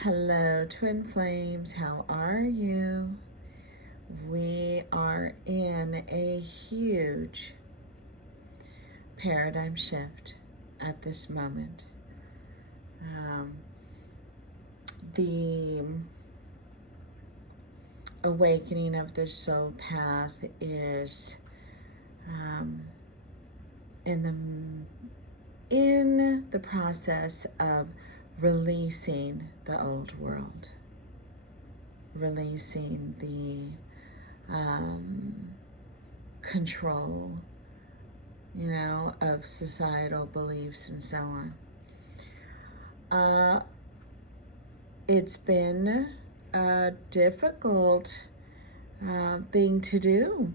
Hello, twin flames. How are you? We are in a huge paradigm shift at this moment. Um, the awakening of the soul path is um, in the process of releasing the old world, releasing the control, of societal beliefs and so on. It's been a difficult thing to do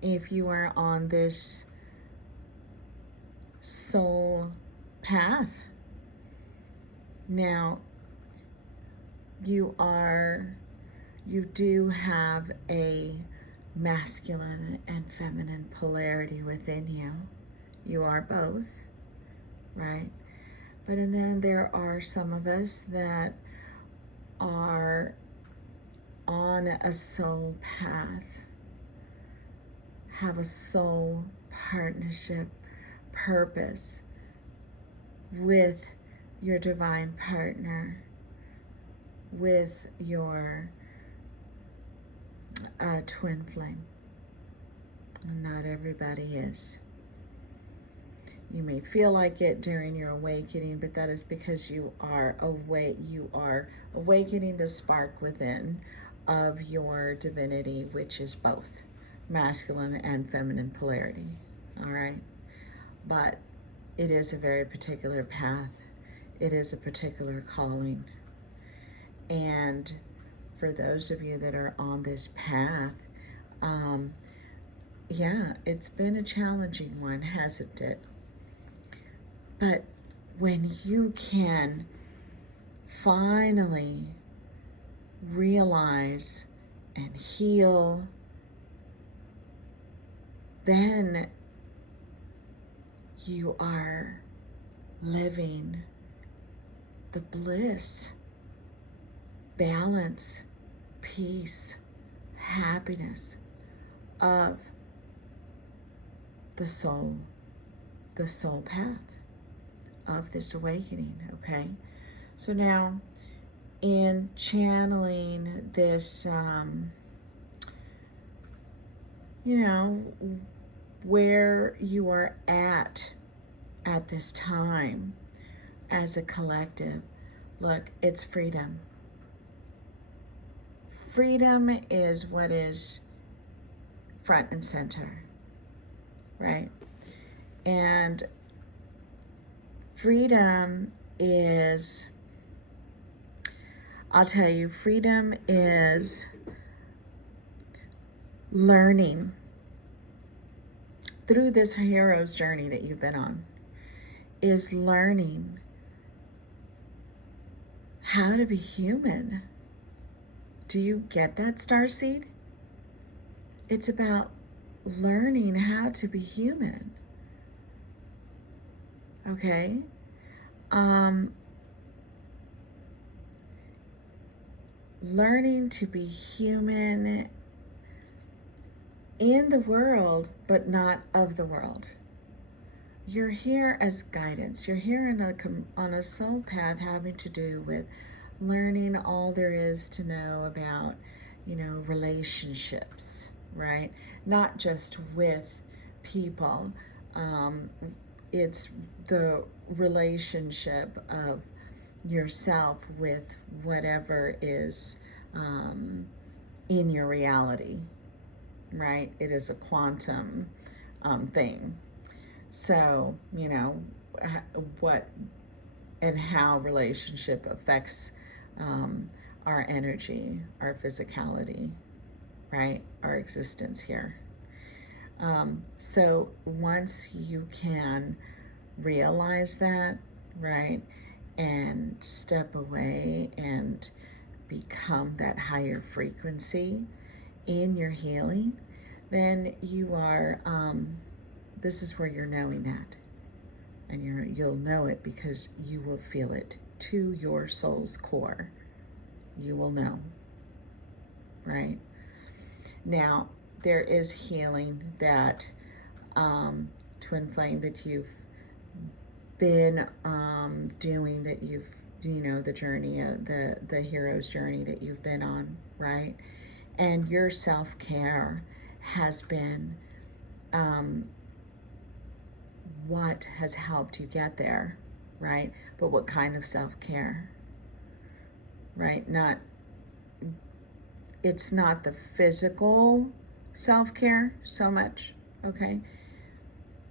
if you are on this soul path. Now, you do have a masculine and feminine polarity within you. You are both, right? But and then there are some of us that are on a soul path, have a soul partnership purpose with your divine partner, with your twin flame. Not everybody is. You may feel like it during your awakening, but that is because you are awakening the spark within of your divinity, which is both masculine and feminine polarity. All right? But it is a very particular path. It is a particular calling. And for those of you that are on this path, it's been a challenging one, hasn't it? But when you can finally realize and heal, then you are living the bliss, balance, peace, happiness of the soul path of this awakening, okay? So now, in channeling this, where you are at this time as a collective, look, it's freedom. Freedom is what is front and center, right? And freedom is, I'll tell you, freedom is learning through this hero's journey that you've been on, is learning how to be human. Do you get that, Starseed? It's about learning how to be human. Okay? Learning to be human in the world, but not of the world. You're here as guidance. You're here on a soul path having to do with learning all there is to know about, relationships, right? Not just with people. It's the relationship of yourself with whatever is in your reality, right? It is a quantum thing. So, what and how relationship affects our energy, our physicality, right? Our existence here. So once you can realize that, right, and step away and become that higher frequency in your healing, then you are, this is where you're knowing that. And you'll know it because you will feel it to your soul's core, you will know, right? Now, there is healing that twin flame that you've been doing, that you've, the journey, the hero's journey that you've been on, right? And your self-care has been what has helped you get there, right? But what kind of self-care, right? It's not the physical self-care so much, okay?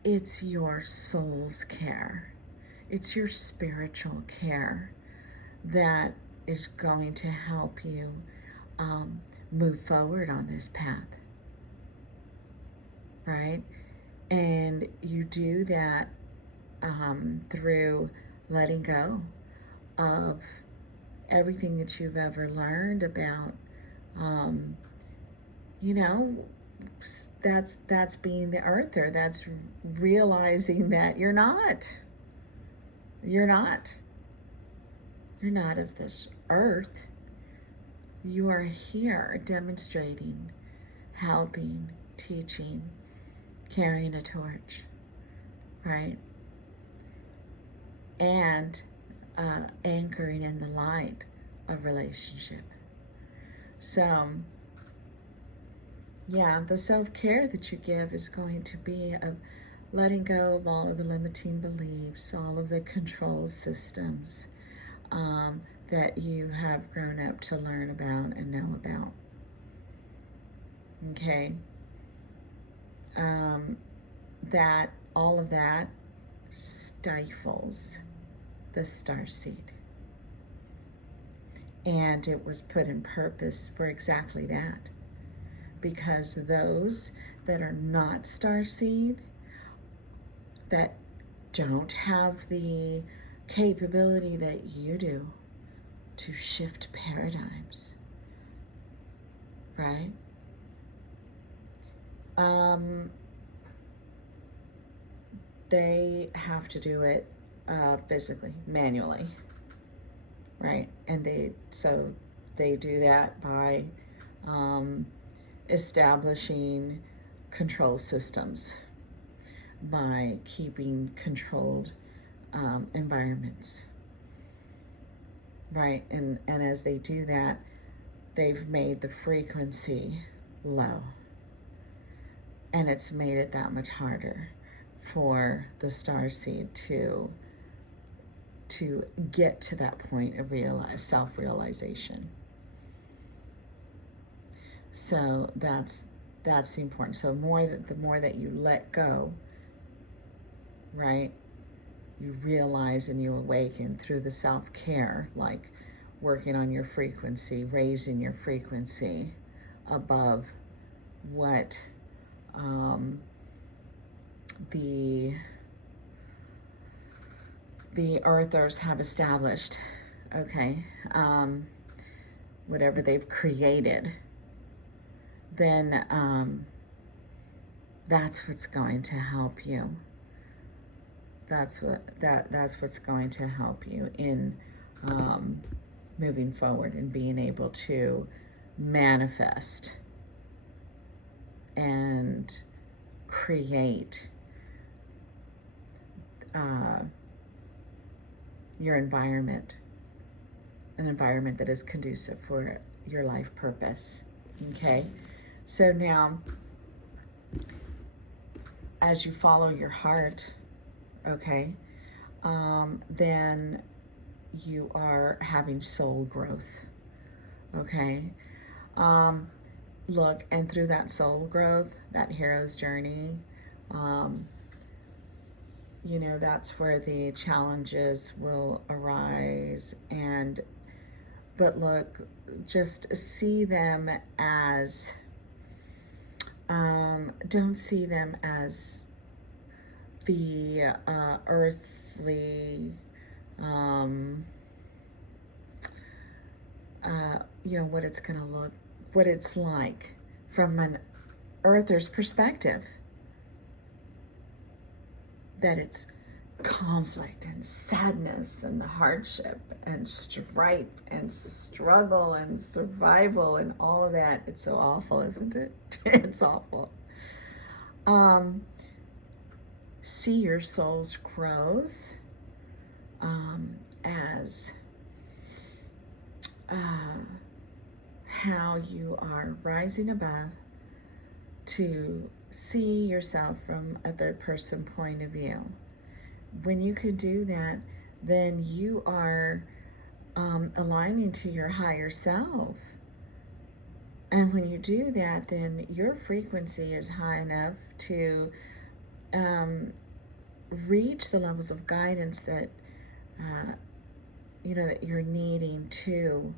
It's your soul's care. It's your spiritual care that is going to help you move forward on this path, right? And you do that through letting go of everything that you've ever learned about, that's being the earther. That's realizing that you're not of this earth. You are here demonstrating, helping, teaching, carrying a torch, right? And anchoring in the light of relationship. So, yeah, the self-care that you give is going to be of letting go of all of the limiting beliefs, all of the control systems that you have grown up to learn about and know about. Okay? That all of that stifles the starseed. And it was put in purpose for exactly that. Because those that are not starseed, that don't have the capability that you do to shift paradigms, right? They have to do it physically, manually, right? And they do that by establishing control systems, by keeping controlled environments, right? And as they do that, they've made the frequency low, and it's made it that much harder for the starseed to get to that point of self-realization. So that's the important. So the more that you let go, right, you realize and you awaken through the self-care, like working on your frequency, raising your frequency above what the earthers have established, okay, whatever they've created, then that's what's going to help you. That's what's going to help you in moving forward and being able to manifest and create your environment, an environment that is conducive for your life purpose. Okay, so now as you follow your heart, okay, then you are having soul growth. Okay, look, and through that soul growth, that hero's journey, that's where the challenges will arise. But look, just see them as, don't see them as the earthly, what it's like from an earther's perspective. That it's conflict and sadness and hardship and strife and struggle and survival and all of that. It's so awful, isn't it? It's awful. See your soul's growth as how you are rising above to see yourself from a third person point of view. When you can do that, then you are aligning to your higher self. And when you do that, then your frequency is high enough to reach the levels of guidance that that you're needing to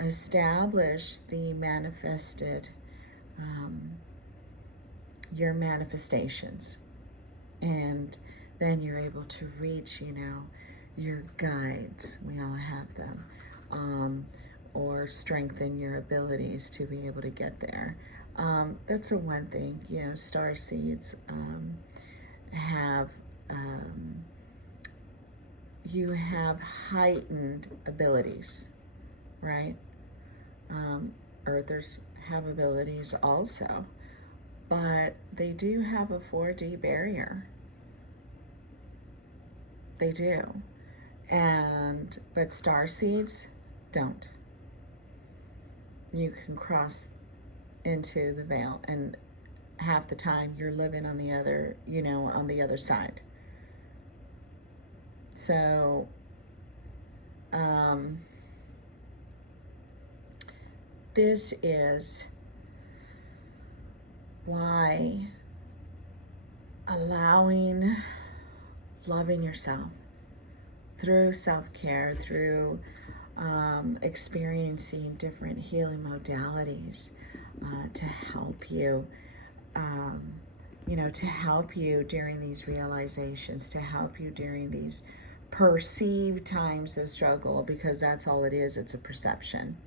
establish the manifested, your manifestations. And then you're able to reach, your guides. We all have them. Or strengthen your abilities to be able to get there. That's the one thing. Star seeds have, you have heightened abilities, right? Earthers have abilities also, but they do have a 4D barrier. They do. But star seeds don't. You can cross into the veil, and half the time you're living on the other, on the other side. So, this is why loving yourself through self-care, through experiencing different healing modalities to help you, to help you during these realizations, to help you during these perceived times of struggle, because that's all it is. It's a perception.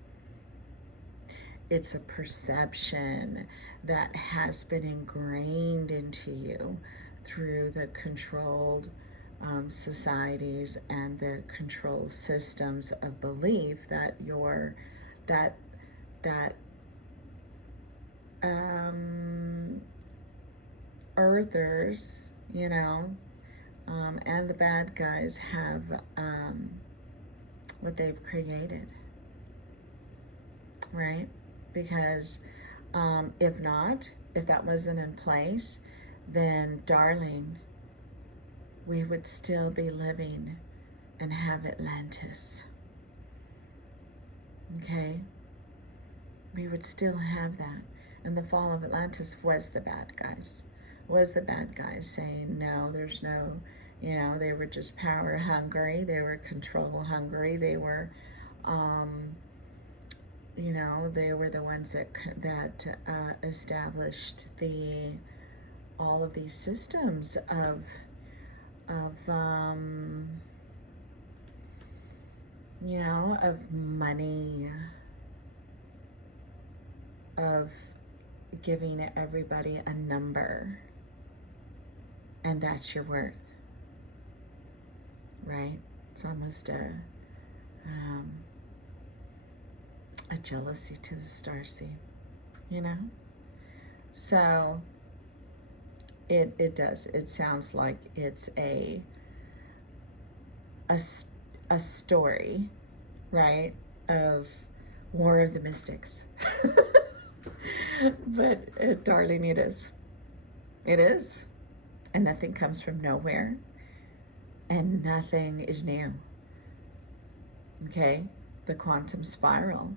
It's a perception that has been ingrained into you through the controlled societies and the control systems of belief that earthers, and the bad guys have what they've created, right? Because if that wasn't in place, then, darling, we would still be living and have Atlantis. Okay? We would still have that. And the fall of Atlantis was the bad guys. Saying, no, there's no, they were just power hungry. They were control hungry. They were, they were the ones that established all of these systems of money, of giving everybody a number, and that's your worth, right? It's almost a jealousy to the starseed, So it does. It sounds like it's a story, right, of War of the Mystics. But darling, it is. It is. And nothing comes from nowhere. And nothing is new. Okay? The quantum spiral,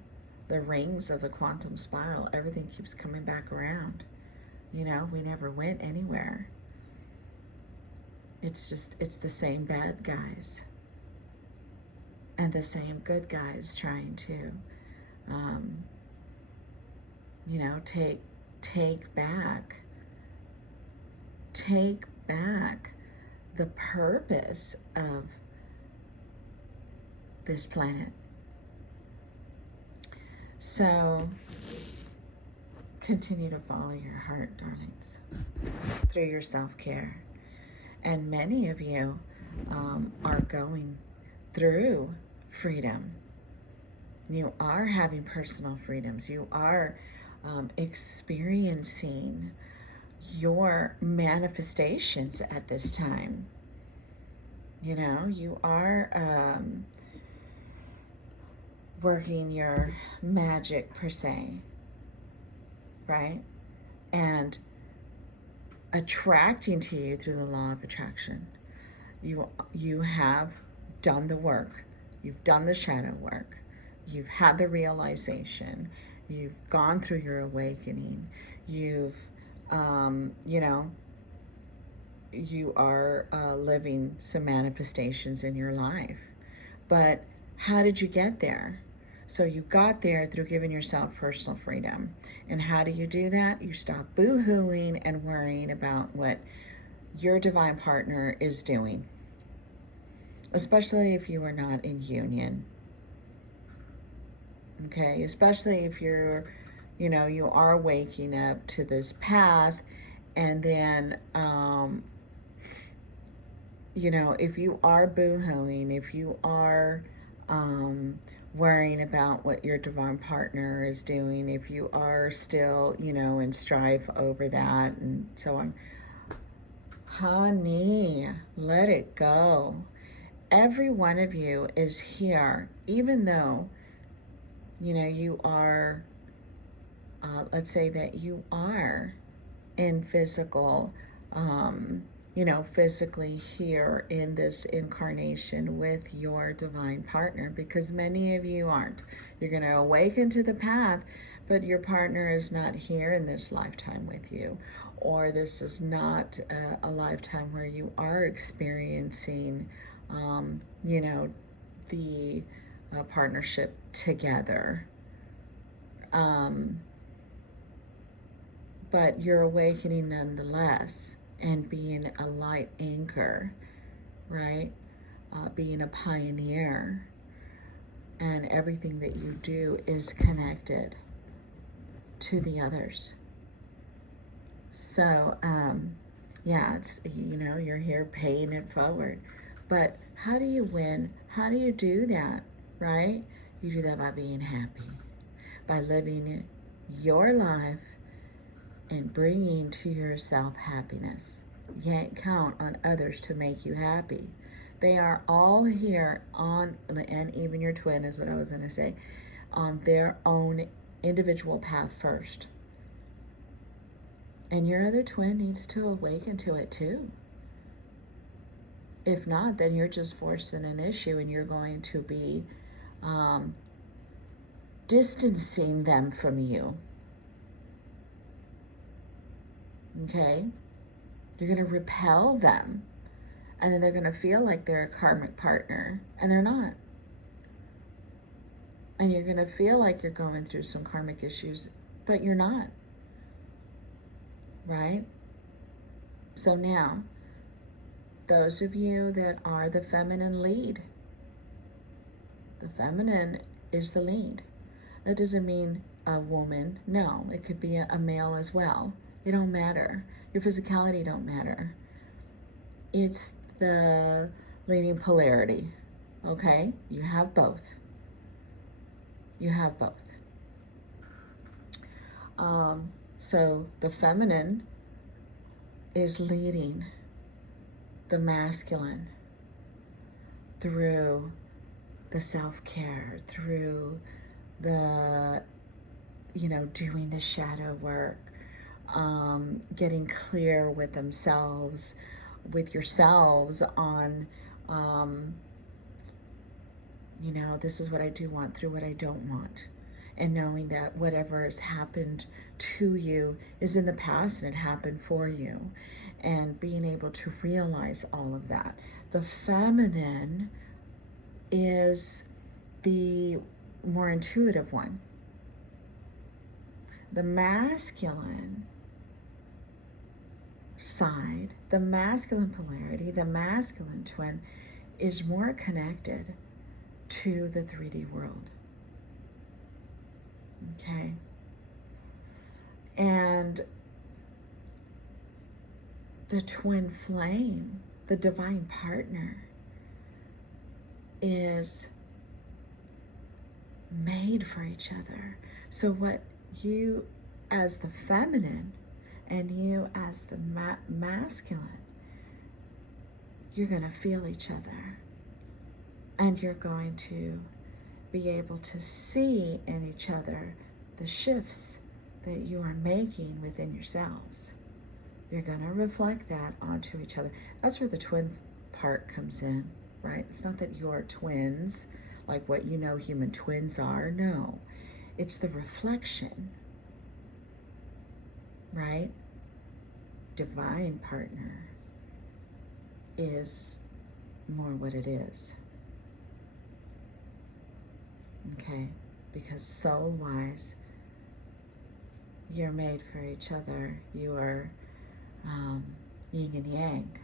the rings of the quantum spiral, everything keeps coming back around. We never went anywhere. It's the same bad guys and the same good guys trying to, take back the purpose of this planet. So continue to follow your heart, darlings, through your self-care. And many of you are going through freedom. You are having personal freedoms. You are experiencing your manifestations at this time. You know, you are working your magic per se, right? And attracting to you through the law of attraction. You have done the work. You've done the shadow work. You've had the realization. You've gone through your awakening. You've, you know, you are living some manifestations in your life. But how did you get there? So you got there through giving yourself personal freedom. And how do you do that? You stop boo-hooing and worrying about what your divine partner is doing, especially if you are not in union. Okay, especially if you're, you know, you are waking up to this path, and then, you know, if you are boo-hooing, if you are worrying about what your divine partner is doing, if you are still, you know, in strife over that and so on, honey, let it go. Every one of you is here, even though, you know, you are, let's say that you are in physical, you know, physically here in this incarnation with your divine partner, because many of you aren't. You're going to awaken to the path, but your partner is not here in this lifetime with you, or this is not a lifetime where you are experiencing, you know, the partnership together. But you're awakening nonetheless, and being a light anchor, right? Being a pioneer, and everything that you do is connected to the others. So, yeah, it's, you know, you're here paying it forward. But how do you win? How do you do that, right? You do that by being happy, by living your life and bringing to yourself happiness. You can't count on others to make you happy. They are all here on, and even your twin is what I was going to say, on their own individual path first. And your other twin needs to awaken to it too. If not, then you're just forcing an issue, and you're going to be distancing them from you. Okay? You're going to repel them, and then they're going to feel like they're a karmic partner, and they're not. And you're going to feel like you're going through some karmic issues, but you're not. Right? So now, those of you that are the feminine lead, the feminine is the lead. That doesn't mean a woman. No, it could be a male as well. It don't matter. Your physicality don't matter. It's the leading polarity. Okay? You have both. You have both. So the feminine is leading the masculine through the self-care, through the, you know, doing the shadow work, getting clear with themselves, with yourselves on, you know, this is what I do want through what I don't want. And knowing that whatever has happened to you is in the past and it happened for you. And being able to realize all of that. The feminine is the more intuitive one. The masculine side, the masculine polarity, the masculine twin is more connected to the 3D world. Okay? And the twin flame the divine partner is made for each other. So what you as the feminine and you as the masculine, you're going to feel each other, and you're going to be able to see in each other the shifts that you are making within yourselves. You're going to reflect that onto each other. That's where the twin part comes in, right? It's not that you're twins, like what you know human twins are. No, it's the reflection, right? Divine partner is more what it is. Okay? Because soul-wise, you're made for each other. You are yin and yang,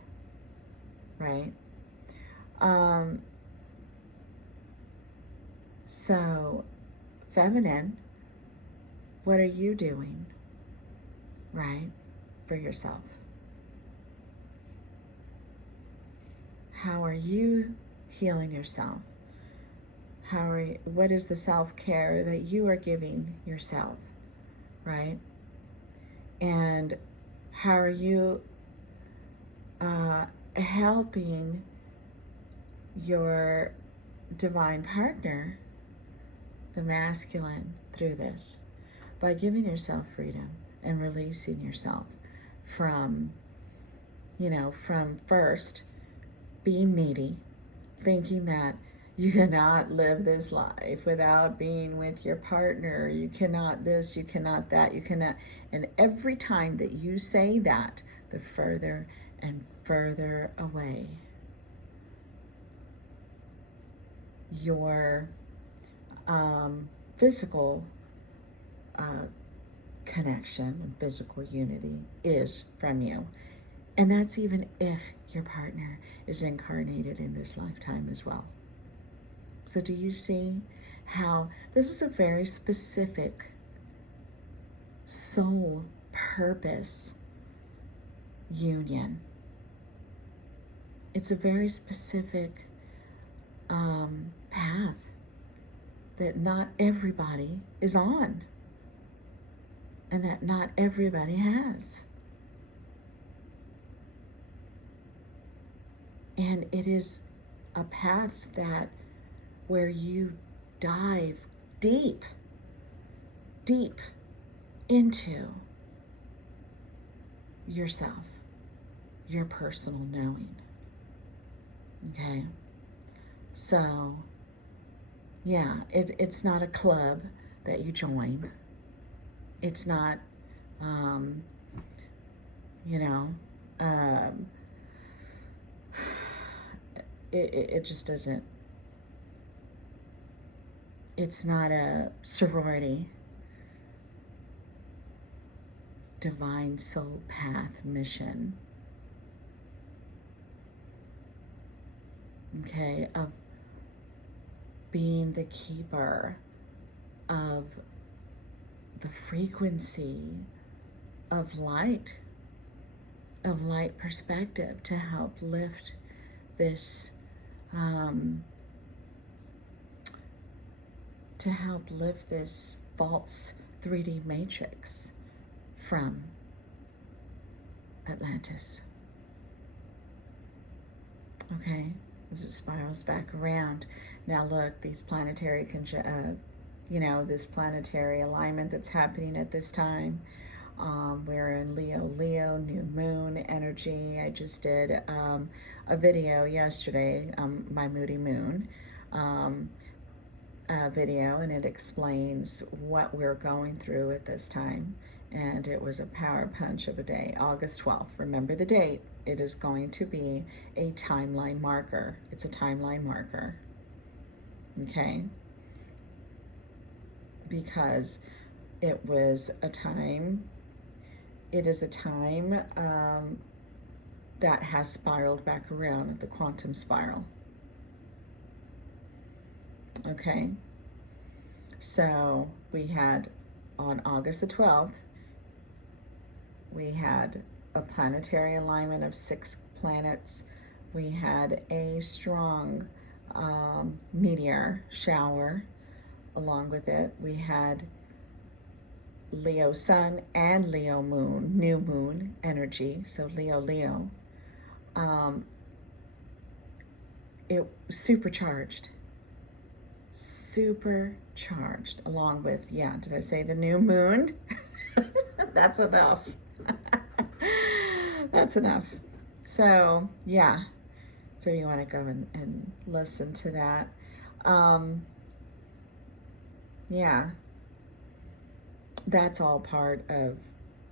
right? So, feminine, what are you doing, right, for yourself? How are you healing yourself? What is the self-care that you are giving yourself, right? And how are you helping your divine partner, the masculine, through this? By giving yourself freedom and releasing yourself from, from first being needy, thinking that you cannot live this life without being with your partner. You cannot this, you cannot that, you cannot. And every time that you say that, the further and further away your physical connection and physical unity is from you. And that's even if your partner is incarnated in this lifetime as well. So do you see how this is a very specific soul purpose union? It's a very specific path that not everybody is on, and that not everybody has. And it is a path that where you dive deep, deep into yourself, your personal knowing. Okay? So, yeah, it's not a club that you join. It's not, it just doesn't, it's not a sorority. Divine soul path mission, okay, of being the keeper of the frequency of light perspective to help lift this false 3D matrix from Atlantis. Okay, as it spirals back around. Now look, these planetary this planetary alignment that's happening at this time. We're in Leo, new moon energy. I just did a video yesterday, my Moody Moon video, and it explains what we're going through at this time. And it was a power punch of a day, August 12th. Remember the date. It is going to be a timeline marker. It's a timeline marker. Okay? Because it is a time that has spiraled back around, the quantum spiral. Okay? So we had, on August the 12th, we had a planetary alignment of 6 planets We had a strong meteor shower along with it. We had Leo sun and Leo moon, new moon energy, so Leo. Um, it supercharged, along with, yeah, did I say the new moon? That's enough. That's enough. So, yeah. So you want to go and listen to that. Yeah. That's all part of,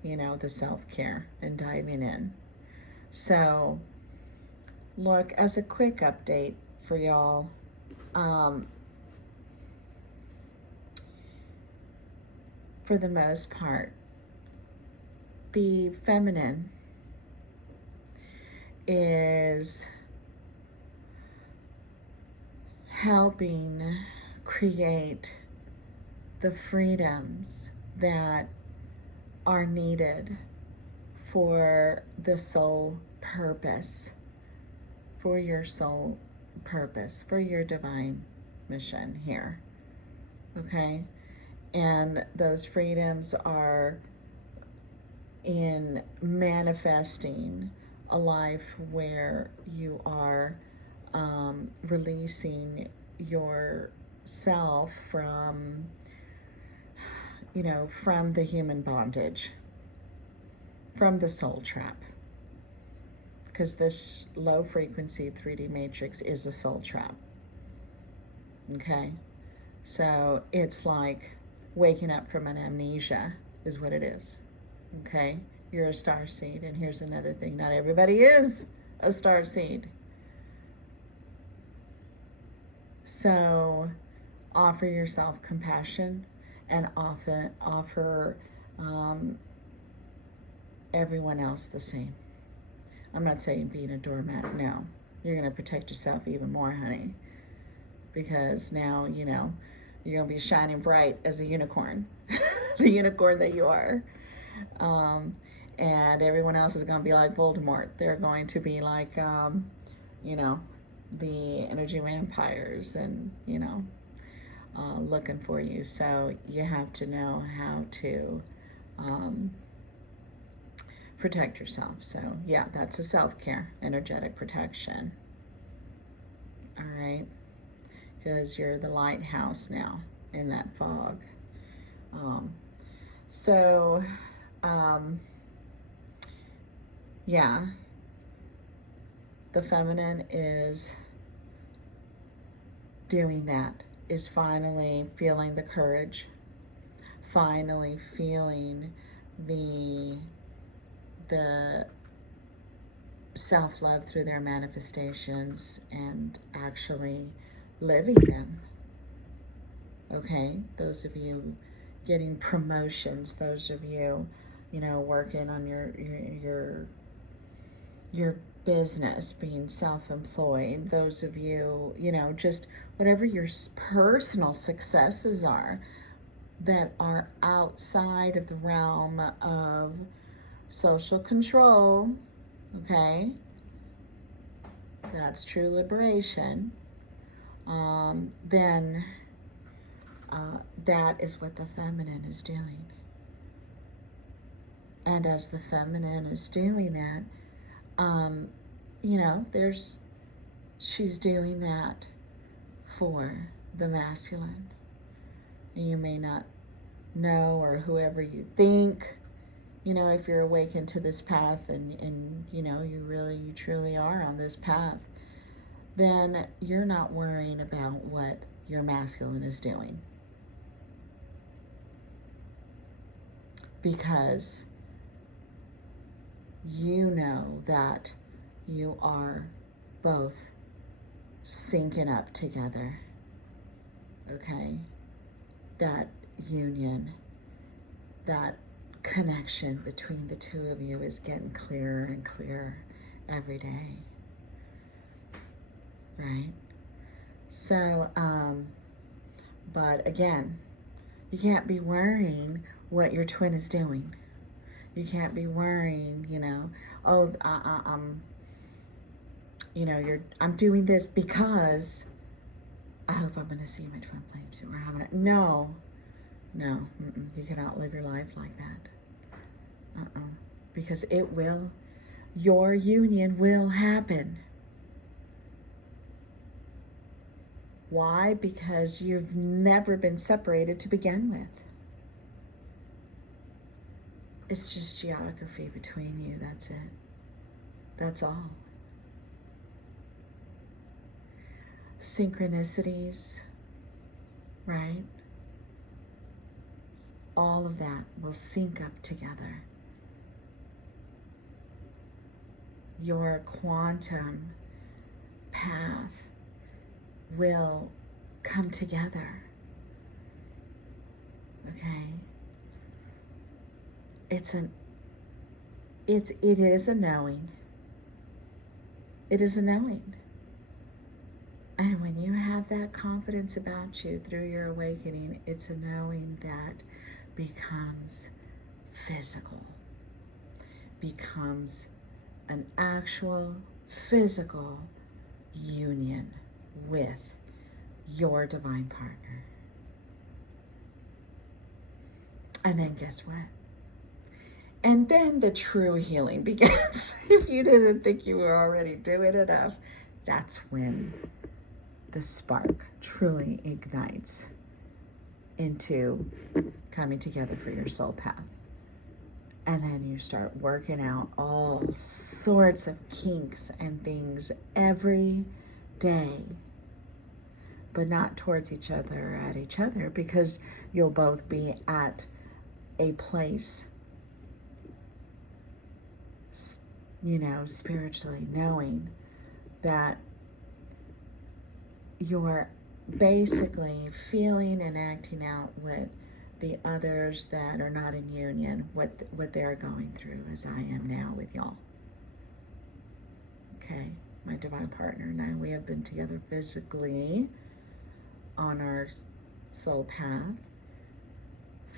the self-care and diving in. So, look, as a quick update for y'all, for the most part, the feminine is helping create the freedoms that are needed for the soul purpose, for your soul purpose, for your divine mission here. Okay? And those freedoms are in manifesting a life where you are releasing yourself from, from the human bondage, from the soul trap. Because this low frequency 3D matrix is a soul trap. Okay? So it's like waking up from an amnesia is what it is. Okay? You're a star seed. And here's another thing. Not everybody is a star seed. So offer yourself compassion and offer everyone else the same. I'm not saying being a doormat. No. You're going to protect yourself even more, honey. Because now, you're going to be shining bright as a unicorn. The unicorn that you are. And everyone else is going to be like Voldemort. They're going to be like, the energy vampires and, looking for you. So you have to know how to protect yourself. So, yeah, that's a self-care, energetic protection. All right? Because you're the lighthouse now in that fog. Yeah, the feminine is doing that, is finally feeling the courage, finally feeling the self-love through their manifestations and actually living them. Okay, those of you getting promotions, those of you, working on your business, being self-employed, those of you, just whatever your personal successes are that are outside of the realm of social control, okay? That's true liberation. Then that is what the feminine is doing. And as the feminine is doing that, she's doing that for the masculine. You may not know, or whoever you think, if you're awakened to this path and you truly are on this path, then you're not worrying about what your masculine is doing. Because you know that you are both syncing up together, okay? That union, that connection between the two of you is getting clearer and clearer every day, right? So, but again, you can't be worrying what your twin is doing. You can't be worrying, I'm doing this because I hope I'm going to see my twin flame soon. No, you cannot live your life like that. Because it will. Your union will happen. Why? Because you've never been separated to begin with. It's just geography between you, that's it. That's all. Synchronicities, right? All of that will sync up together. Your quantum path will come together. Okay? It is a knowing. It is a knowing. And when you have that confidence about you through your awakening, it's a knowing that becomes physical, becomes an actual physical union with your divine partner. And then guess what? And then the true healing begins. If you didn't think you were already doing enough, that's when the spark truly ignites into coming together for your soul path. And then you start working out all sorts of kinks and things every day, but not towards each other or at each other, because you'll both be at a place, spiritually knowing that you're basically feeling and acting out what the others that are not in union, what they're going through, as I am now with y'all. Okay, my divine partner and I, we have been together physically on our soul path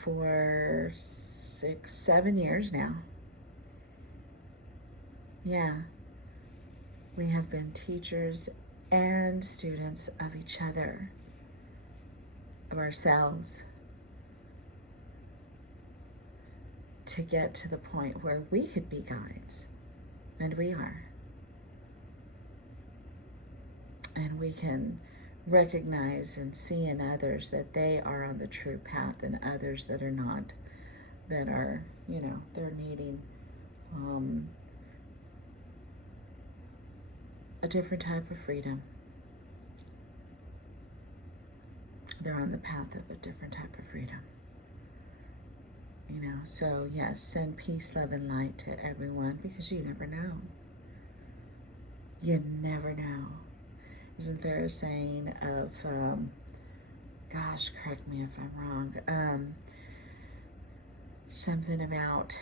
for 6-7 years now. Yeah, we have been teachers and students of each other, of ourselves, to get to the point where we could be guides, and we are. And we can recognize and see in others that they are on the true path, and others that are not, that are, they're needing a different type of freedom. They're on the path of a different type of freedom. So yes, send peace, love, and light to everyone, because you never know. You never know. Isn't there a saying of, gosh, correct me if I'm wrong, something about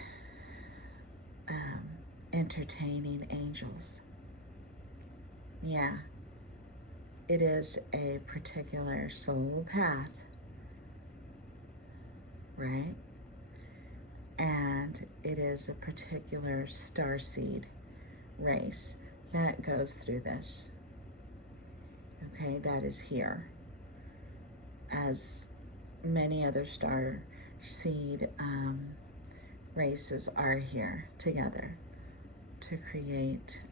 entertaining angels? Yeah, it is a particular soul path, right? And it is a particular starseed race that goes through this. Okay, that is here, as many other star seed races are here together to create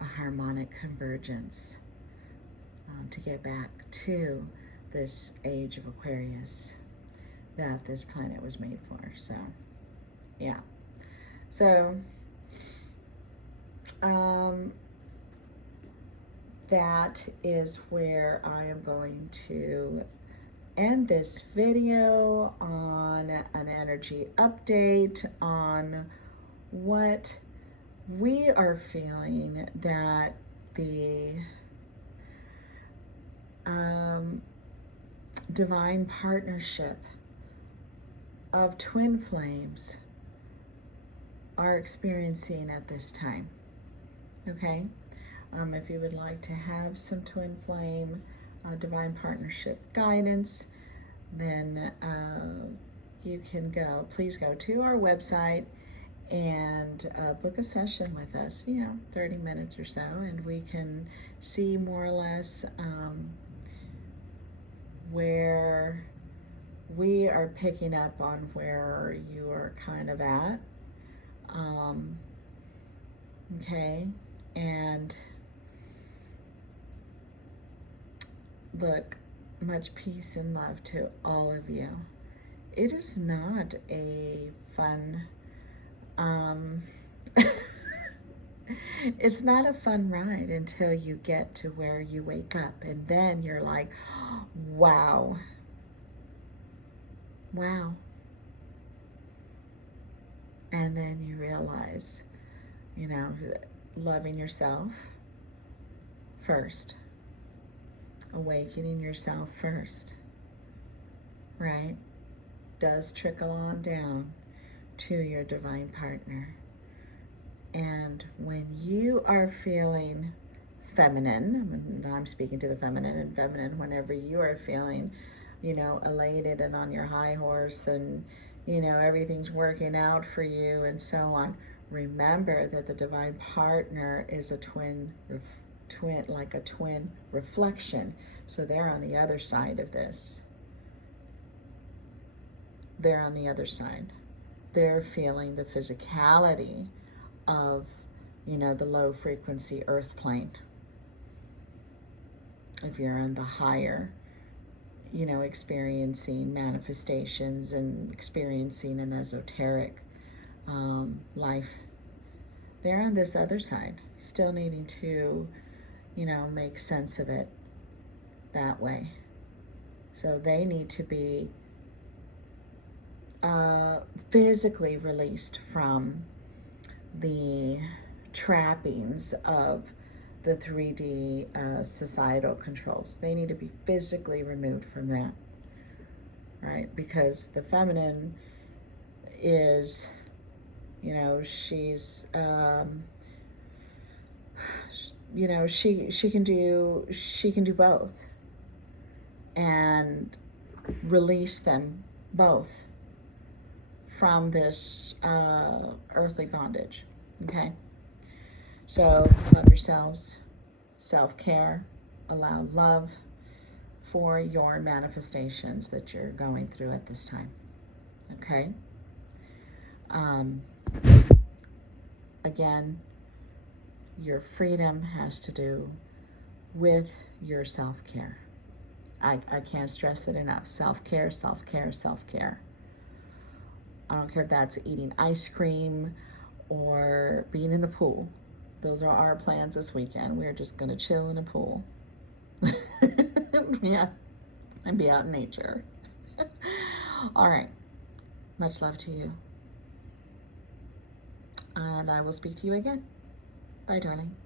a harmonic convergence, to get back to this age of Aquarius that this planet was made for. So yeah, so that is where I am going to end this video on an energy update on what we are feeling that the divine partnership of twin flames are experiencing at this time. Okay? If you would like to have some twin flame divine partnership guidance, then you can please go to our website and book a session with us, 30 minutes or so, and we can see more or less where we are picking up on where you are kind of at. Okay, and look, much peace and love to all of you. It is not a fun, it's not a fun ride until you get to where you wake up, and then you're like, wow, wow. And then you realize, loving yourself first, awakening yourself first, right? Does trickle on down to your divine partner. And when you are feeling feminine, I'm speaking to the feminine and feminine, whenever you are feeling, elated and on your high horse and, everything's working out for you and so on, remember that the divine partner is a twin, like a twin reflection. So they're on the other side of this. They're on the other side. They're feeling the physicality of, the low frequency earth plane. If you're in the higher, experiencing manifestations and experiencing an esoteric life, they're on this other side, still needing to, make sense of it that way. So they need to be physically released from the trappings of the 3D societal controls. They need to be physically removed from that, right? Because the feminine is, she's, she can do both and release them both from this earthly bondage. Okay, so love yourselves, self-care, allow love for your manifestations that you're going through at this time. Okay, again, your freedom has to do with your self-care. I can't stress it enough. Self-care, self-care, self-care. I don't care if that's eating ice cream or being in the pool. Those are our plans this weekend. We're just going to chill in a pool. Yeah, and be out in nature. All right. Much love to you. And I will speak to you again. Bye, darling.